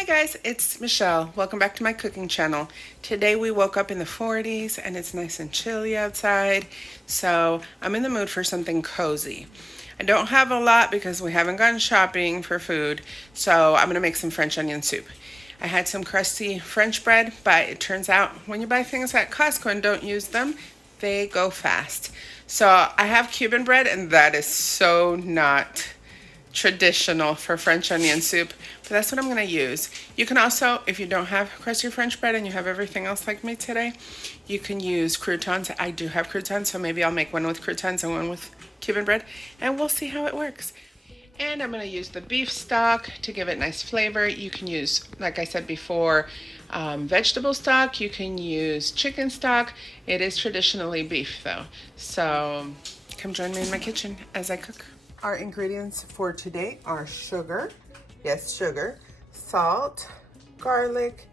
Hi guys, it's Michelle. Welcome back to my cooking channel. Today we woke up in the 40s and it's nice and chilly outside, so I'm in the mood for something cozy. I don't have a lot because we haven't gone shopping for food, so I'm gonna make some French onion soup. I had some crusty French bread, but it turns out when you buy things at Costco and don't use them, they go fast. So I have Cuban bread and that is so not traditional for French onion soup, but that's what I'm gonna use. You can also, if you don't have crusty French bread and you have everything else like me today, you can use croutons. I do have croutons, so maybe I'll make one with croutons and one with Cuban bread, and we'll see how it works. And I'm gonna use the beef stock to give it nice flavor. You can use, like I said before, vegetable stock. You can use chicken stock. It is traditionally beef though. So come join me in my kitchen as I cook. Our ingredients for today are sugar, yes, sugar, salt, garlic,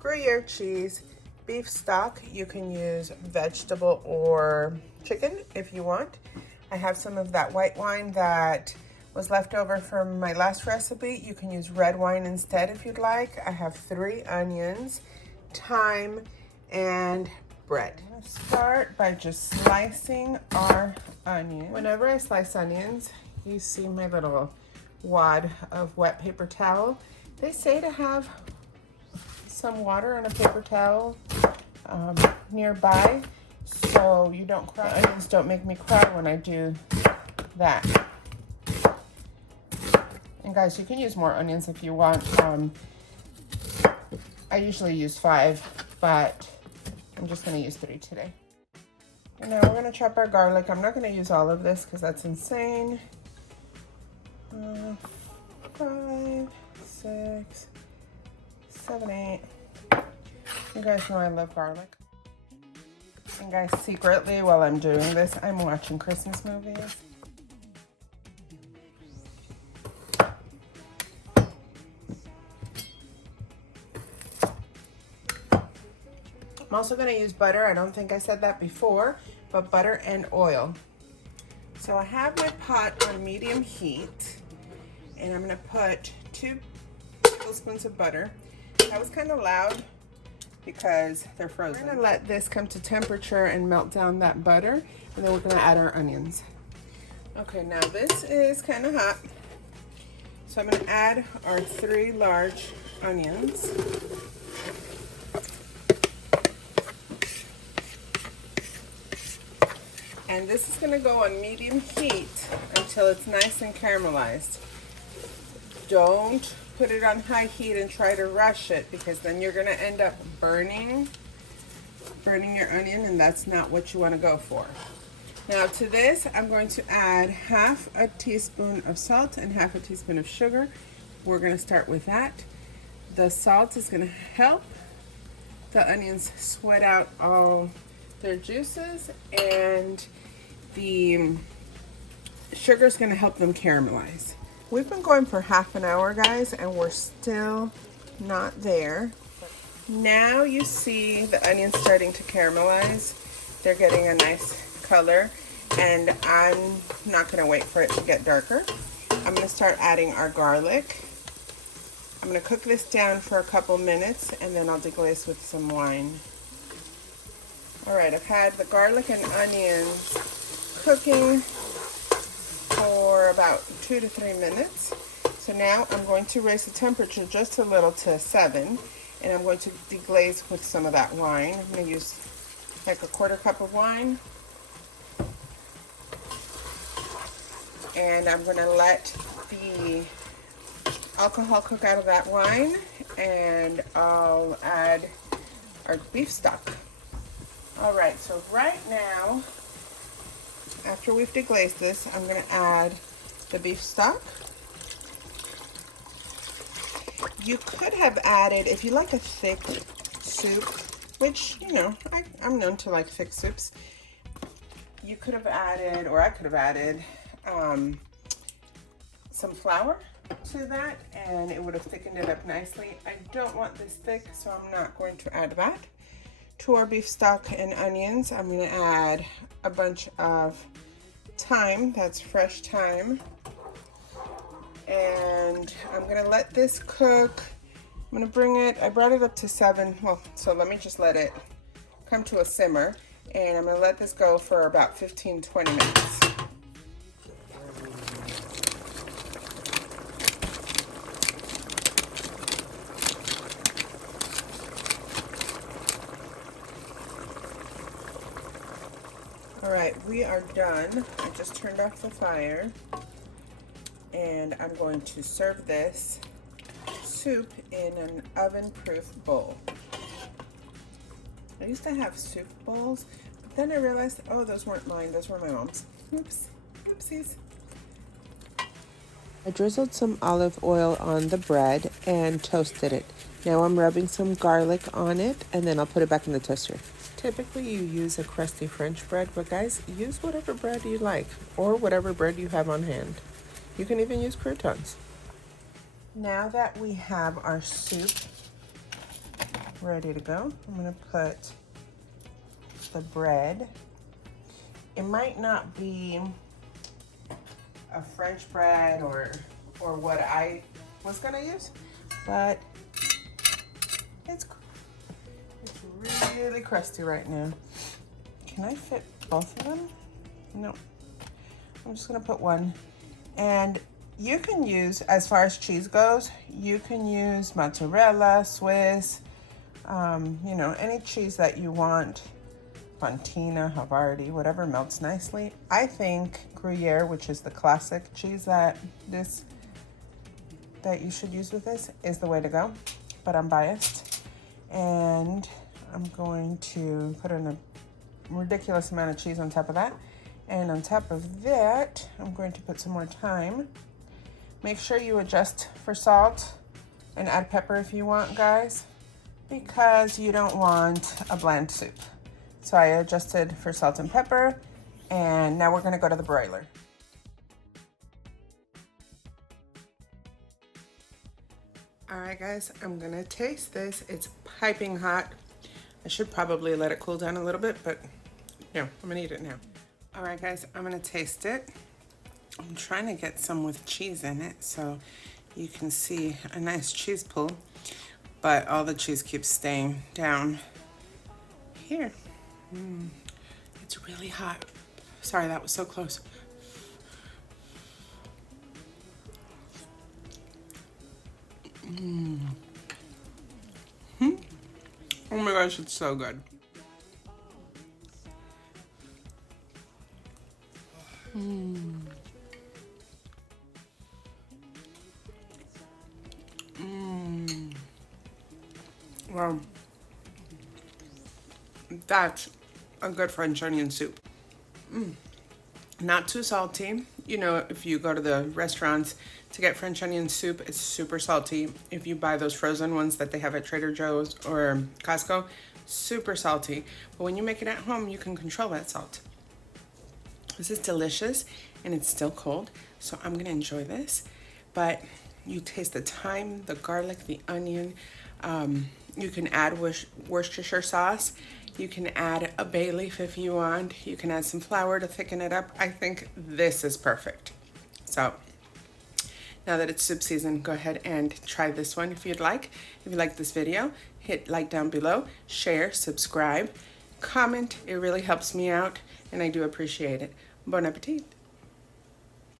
Gruyère cheese, beef stock. You can use vegetable or chicken if you want. I have some of that white wine that was left over from my last recipe. You can use red wine instead if you'd like. I have 3 onions, thyme, and bread. I'm gonna start by just slicing our onion. Whenever I slice onions, you see my little wad of wet paper towel. They say to have some water on a paper towel nearby so you don't cry. Onions don't make me cry when I do that. And guys, you can use more onions if you want. I usually use 5, but I'm just gonna use 3 today. And now we're gonna chop our garlic. I'm not gonna use all of this because that's insane. 5, 6, 7, 8. You guys know I love garlic. And guys, secretly while I'm doing this, I'm watching Christmas movies. I'm also gonna use butter. I don't think I said that before, but butter and oil. So I have my pot on medium heat, and I'm gonna put 2 tablespoons of butter. That was kind of loud because they're frozen. We're gonna let this come to temperature and melt down that butter, and then we're gonna add our onions. Okay, now this is kind of hot, so I'm gonna add our 3 large onions. And this is gonna go on medium heat until it's nice and caramelized. Don't put it on high heat and try to rush it, because then you're gonna end up burning your onion, and that's not what you wanna go for. Now to this, I'm going to add half a teaspoon of salt and half a teaspoon of sugar. We're gonna start with that. The salt is gonna help the onions sweat out all their juices, and the sugar is going to help them caramelize. We've been going for half an hour, guys, and we're still not there. Now you see the onions starting to caramelize. They're getting a nice color, and I'm not going to wait for it to get darker. I'm going to start adding our garlic. I'm going to cook this down for a couple minutes, and then I'll deglaze with some wine. Alright, I've had the garlic and onions cooking for about 2 to 3 minutes. So now I'm going to raise the temperature just a little to 7, and I'm going to deglaze with some of that wine. I'm going to use like a 1/4 cup of wine. And I'm going to let the alcohol cook out of that wine, and I'll add our beef stock. Alright, so right now, after we've deglazed this, I'm going to add the beef stock. You could have added, if you like a thick soup, which, you know, I'm known to like thick soups, you could have added, or I could have added, some flour to that, and it would have thickened it up nicely. I don't want this thick, so I'm not going to add that. To our beef stock and onions, I'm going to add a bunch of thyme. That's fresh thyme. And I'm going to let this cook I'm gonna bring it, I brought it up to 7, well, so let me just let it come to a simmer, and I'm gonna let this go for about 15-20 minutes. All right, we are done. I just turned off the fire, and I'm going to serve this soup in an oven-proof bowl. I used to have soup bowls, but then I realized, oh, those weren't mine, those were my mom's. Oops, oopsies. I drizzled some olive oil on the bread and toasted it. Now I'm rubbing some garlic on it, and then I'll put it back in the toaster. Typically you use a crusty French bread, but guys, use whatever bread you like or whatever bread you have on hand. You can even use croutons. Now that we have our soup ready to go, I'm gonna put the bread. It might not be a French bread or what I was gonna use, but it's really crusty right now. Can I fit both of them? No. I'm just gonna put one. And you can use, as far as cheese goes, you can use mozzarella, Swiss, you know, any cheese that you want. Fontina, Havarti, whatever melts nicely. I think Gruyère, which is the classic cheese that you should use with this, is the way to go, but I'm biased. And I'm going to put in a ridiculous amount of cheese on top of that. And on top of that, I'm going to put some more thyme. Make sure you adjust for salt and add pepper if you want, guys, because you don't want a bland soup. So I adjusted for salt and pepper, and now we're gonna go to the broiler. All right, guys, I'm gonna taste this. It's piping hot. I should probably let it cool down a little bit, but no, I'm gonna eat it now. All right, guys, I'm gonna taste it. I'm trying to get some with cheese in it so you can see a nice cheese pull, but all the cheese keeps staying down here. It's really hot. Sorry, that was so close. Oh my gosh, it's so good. Well, that's a good French onion soup. Not too salty. You know, if you go to the restaurants to get French onion soup, it's super salty. If you buy those frozen ones that they have at Trader Joe's or Costco, super salty. But when you make it at home, you can control that salt. This is delicious, and it's still cold, so I'm gonna enjoy this. But you taste the thyme, the garlic, the onion. You can add Worcestershire sauce. You can add a bay leaf if you want. You can add some flour to thicken it up. I think this is perfect. So now that it's soup season, go ahead and try this one if you'd like. If you like this video, hit like down below, share, subscribe, comment. It really helps me out, and I do appreciate it. Bon appetit.